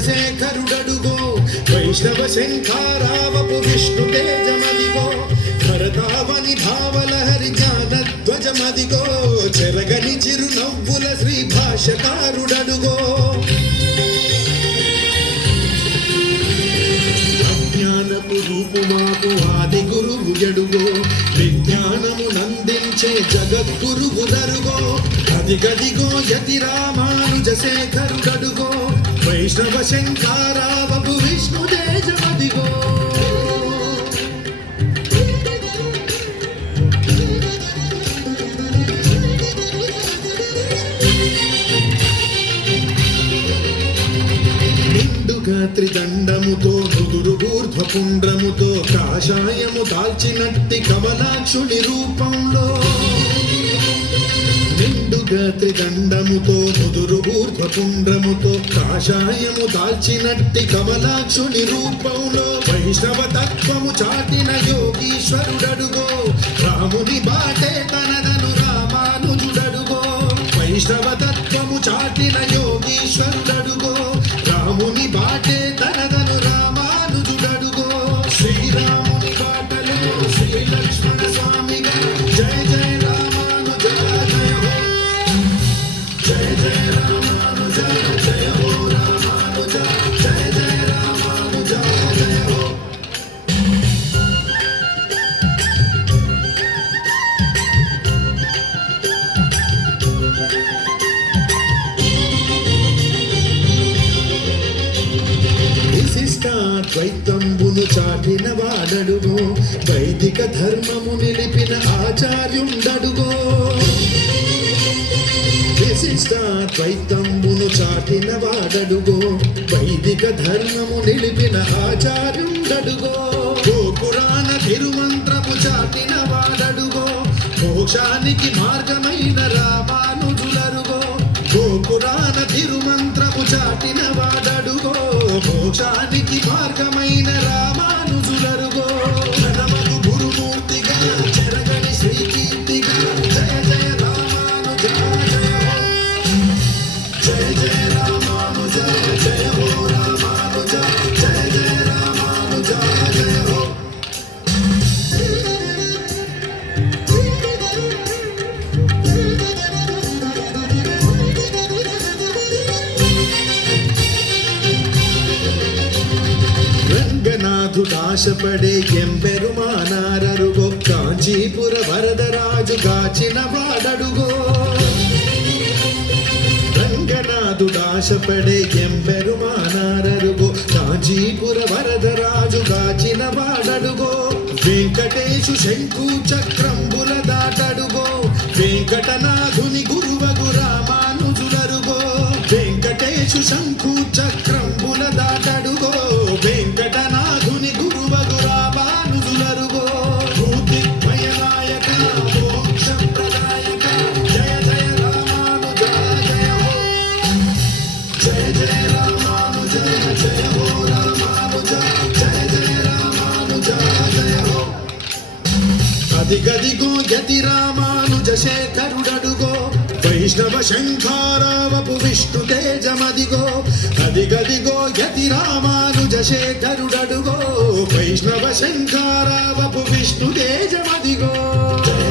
శేఖరుడడుగో వైష్ణవ శంఖారావపు విష్ణు తేజమదిగో భరతావని భావలహరి జ్ఞానధ్వజమదిగో చెరగని చిరునవ్వుల శ్రీ భాష్యకారుడడుగో అజ్ఞానపు రూపుమాపు ఆది గురువు ఎడుగో విజ్ఞానము నందించే జగద్గురుగురరుగో అదిగదిగో యతి రామానుజ శేఖరుడడుగో వైష్ణవ శంఖారావపు విష్ణు తేజమదిగో నిండుగా త్రిదండముతో నుదురు ఊర్ధ్వపుండ్రముతో కాషాయము దాల్చినట్టి కమలాక్షుని రూపంలో నిండుగా త్రిదండముతో నుదురు ఊర్ధ్వపుండ్రముతో కాషాయము దాల్చినట్టి కమలాక్షుని రూపంలో వైష్ణవ తత్వము చాటిన యోగీశ్వరుడడుగో రాముని బాటే తనదను రామానుజుడడుగో వైష్ణవ తత్వము చాటిన యోగీశ్వరుడడుగో రాముని బాటే తనదను రామానుజుడడుగో శ్రీరాముని బాటలో శ్రీ లక్ష్మణ స్వామిగా జయ జయ రామానుజ జయ హో జయ జయ రామానుజ జయ హో రామానుజ జయ జయ రామానుజ జయ హో విశిష్టాద్వైతంబును చాటిన వాడడుగో వైదిక ధర్మము నిలిపిన ఆచార్యుండడుగో విశిష్టాద్వైతంబును చాటిన వాడడుగో వైదిక ధర్మము నిలిపిన ఆచార్యుండడుగో గోపురాణ తిరుమంత్రము చాటిన వాడడుగో మోక్షానికి మార్గమైన రామానుజులరుగో గోపురాణ తిరుమంత్రము చాటిన వాడడుగో మోక్షానికి మార్గమైన రామానుజులరుగో ఘనమగు గురుమూర్తిగా చెరగని శ్రీకీర్తిగా జయ జయ రామానుజ జయ హో జయ జయ రామానుజ జయ హో రామానుజ జయ జయ రామానుజ జయ హో రంగనాథుడాశపడే ఎంబెరుమానారరుగో కాంచీపుర వరదరాజు కాచిన వాడడుగో రంగనాథుడాశపడే ఎంబెరుమానారరుగో కాంచీపుర వరదరాజు కాచిన వాడడుగో వెంకటేశు శంకు చక్రంబుల దాటడుగో వెంకటనాథుని గురువగు రామానుజులరుగో వెంకటేశు శంకు చక్రంబుల దాటడుగో వెంకటనాథుని గురువగు రామానుజులరుగో భూతిద్వయ నాయక మోక్ష ప్రదాయక జయ జయ రామానుజ జయ హో జయ జయ రామానుజ జయ హో రామానుజ జయ జయ రామానుజ జయ హో అదిగదిగో యతి రామానుజ శేఖరుడడుగో వైష్ణవ శంఖారావపు విష్ణు తేజమదిగో అదిగదిగో యతి రామానుజ శేఖరుడడుగో వైష్ణవ శంఖారావపు విష్ణు తేజమదిగో జయ